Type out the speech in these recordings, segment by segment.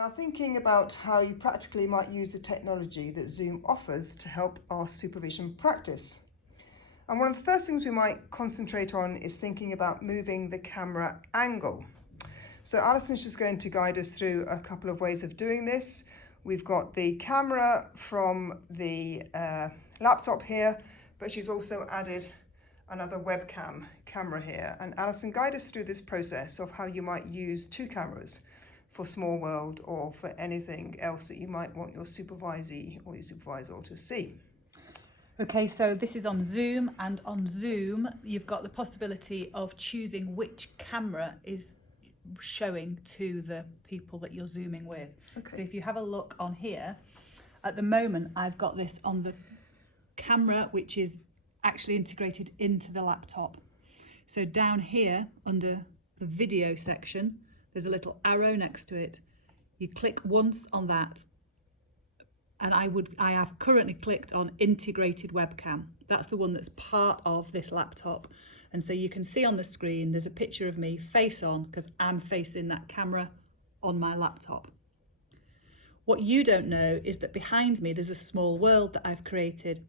are thinking about how you practically might use the technology that Zoom offers to help our supervision practice. And one of the first things we might concentrate on is thinking about moving the camera angle. So Alison's just going to guide us through a couple of ways of doing this. We've got the camera from the laptop here, but she's also added another webcam camera here. And Alison, guide us through this process of how you might use two cameras for Small World or for anything else that you might want your supervisee or your supervisor to see. Okay, so this is on Zoom, and on Zoom you've got the possibility of choosing which camera is showing to the people that you're Zooming with. Okay. So if you have a look on here, at the moment I've got this on the camera which is actually integrated into the laptop. So down here under the video section, there's a little arrow next to it. You click once on that, and I have currently clicked on integrated webcam. That's the one that's part of this laptop. And so you can see on the screen, there's a picture of me face on because I'm facing that camera on my laptop. What you don't know is that behind me, there's a small world that I've created.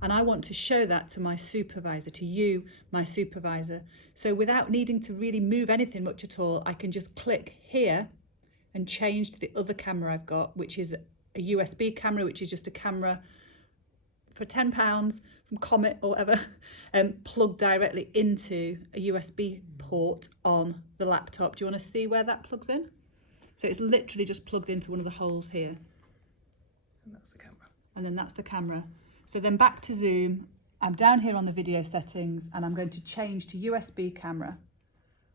And I want to show that to my supervisor, to you, my supervisor. So without needing to really move anything much at all, I can just click here and change to the other camera I've got, which is a USB camera, which is just a camera for £10 from Comet or whatever, plugged directly into a USB port on the laptop. Do you want to see where that plugs in? So it's literally just plugged into one of the holes here. And that's the camera. And then that's the camera. So then back to Zoom, I'm down here on the video settings and I'm going to change to USB camera.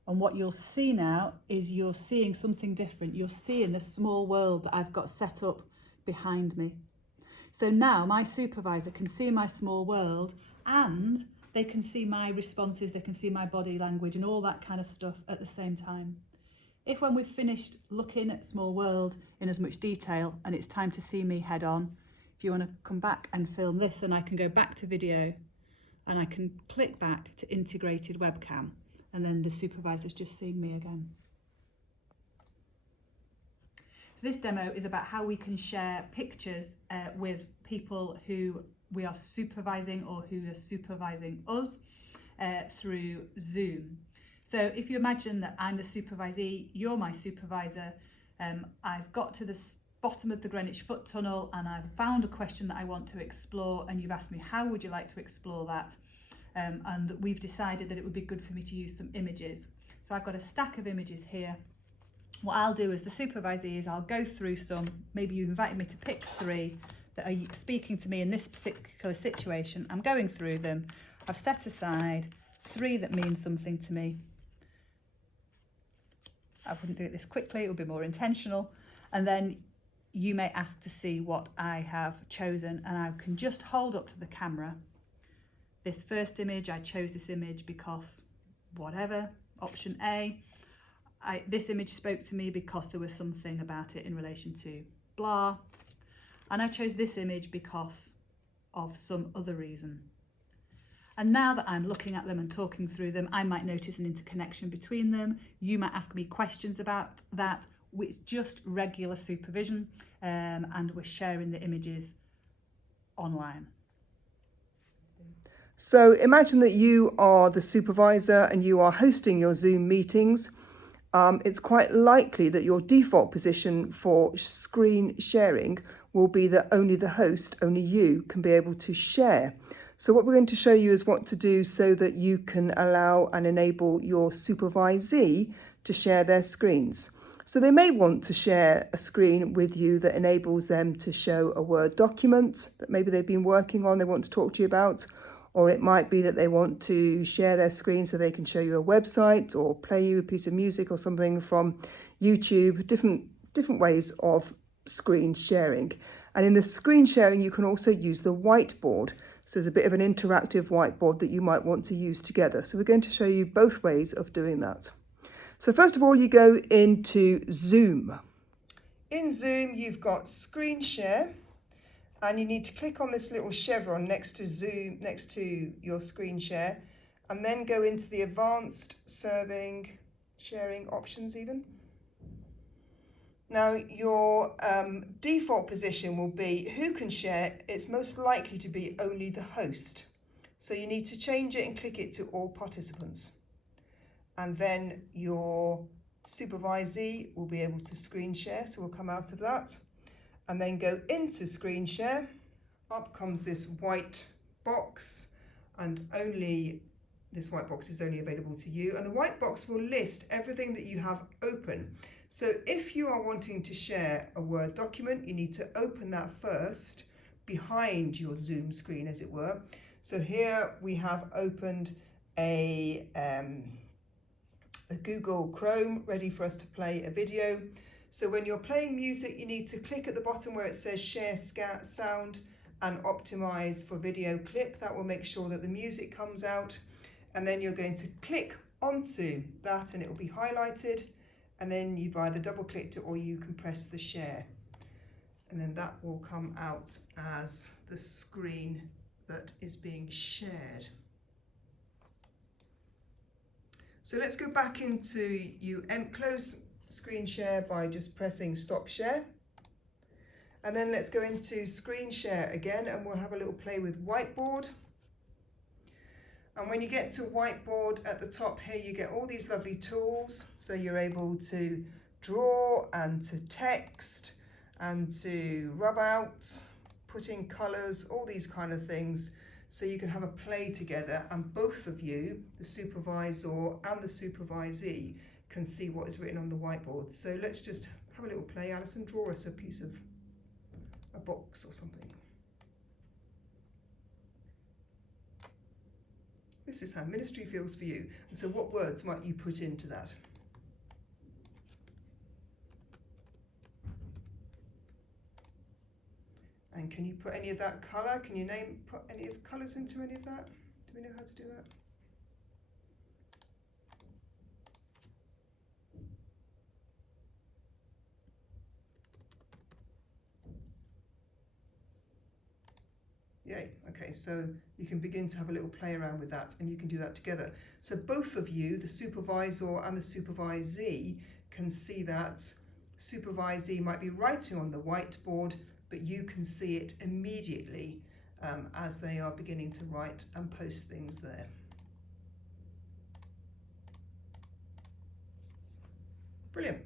And what you'll see now is you're seeing something different. You're seeing the small world that I've got set up behind me. So now my supervisor can see my small world and they can see my responses, they can see my body language and all that kind of stuff at the same time. If when we've finished looking at small world in as much detail and it's time to see me head on, if you want to come back and film this, and I can go back to video and I can click back to integrated webcam, and then the supervisor's just seeing me again. So this demo is about how we can share pictures with people who we are supervising or who are supervising us through Zoom. So if you imagine that I'm the supervisee, you're my supervisor, I've got to the bottom of the Greenwich Foot Tunnel and I've found a question that I want to explore, and you've asked me how would you like to explore that, and we've decided that it would be good for me to use some images. So I've got a stack of images here. What I'll do as the supervisee is I'll go through some, maybe you invited me to pick 3 that are speaking to me in this particular situation. I'm going through them. I've set aside 3 that mean something to me. I wouldn't do it this quickly, it would be more intentional. And then you may ask to see what I have chosen, and I can just hold up to the camera. This first image, I chose this image because whatever, option A. This image spoke to me because there was something about it in relation to blah. And I chose this image because of some other reason. And now that I'm looking at them and talking through them, I might notice an interconnection between them. You might ask me questions about that. It's just regular supervision, and we're sharing the images online. So imagine that you are the supervisor and you are hosting your Zoom meetings. It's quite likely that your default position for screen sharing will be that only the host, only you, can be able to share. So what we're going to show you is what to do so that you can allow and enable your supervisee to share their screens. So they may want to share a screen with you that enables them to show a Word document that maybe they've been working on, they want to talk to you about, or it might be that they want to share their screen so they can show you a website or play you a piece of music or something from YouTube, different ways of screen sharing. And in the screen sharing, you can also use the whiteboard. So there's a bit of an interactive whiteboard that you might want to use together. So we're going to show you both ways of doing that. So first of all, you go into Zoom. In Zoom, you've got screen share, and you need to click on this little chevron next to Zoom, next to your screen share, and then go into the advanced sharing options even. Now your default position will be who can share. It's most likely to be only the host. So you need to change it and click it to all participants. And then your supervisee will be able to screen share. So we'll come out of that and then go into screen share. Up comes this white box, and only this white box is only available to you. And the white box will list everything that you have open. So if you are wanting to share a Word document, you need to open that first behind your Zoom screen, as it were. So here we have opened a Google Chrome ready for us to play a video. So when you're playing music, you need to click at the bottom where it says share sound and optimize for video clip. That will make sure that the music comes out. And then you're going to click onto that and it will be highlighted. And then you've either double clicked it or you can press the share. And then that will come out as the screen that is being shared. So let's go back into close screen share by just pressing stop share. And then let's go into screen share again and we'll have a little play with Whiteboard. And when you get to Whiteboard at the top here, you get all these lovely tools. So you're able to draw and to text and to rub out, put in colours, all these kind of things. So you can have a play together and both of you, the supervisor and the supervisee, can see what is written on the whiteboard. So let's just have a little play. Alison, draw us a piece of a box or something. This is how ministry feels for you. And so what words might you put into that? And can you put any of that colour? Can you put any of the colours into any of that? Do we know how to do that? Yay, okay, so you can begin to have a little play around with that and you can do that together. So both of you, the supervisor and the supervisee, can see that. Supervisee might be writing on the whiteboard, but you can see it immediately as they are beginning to write and post things there. Brilliant.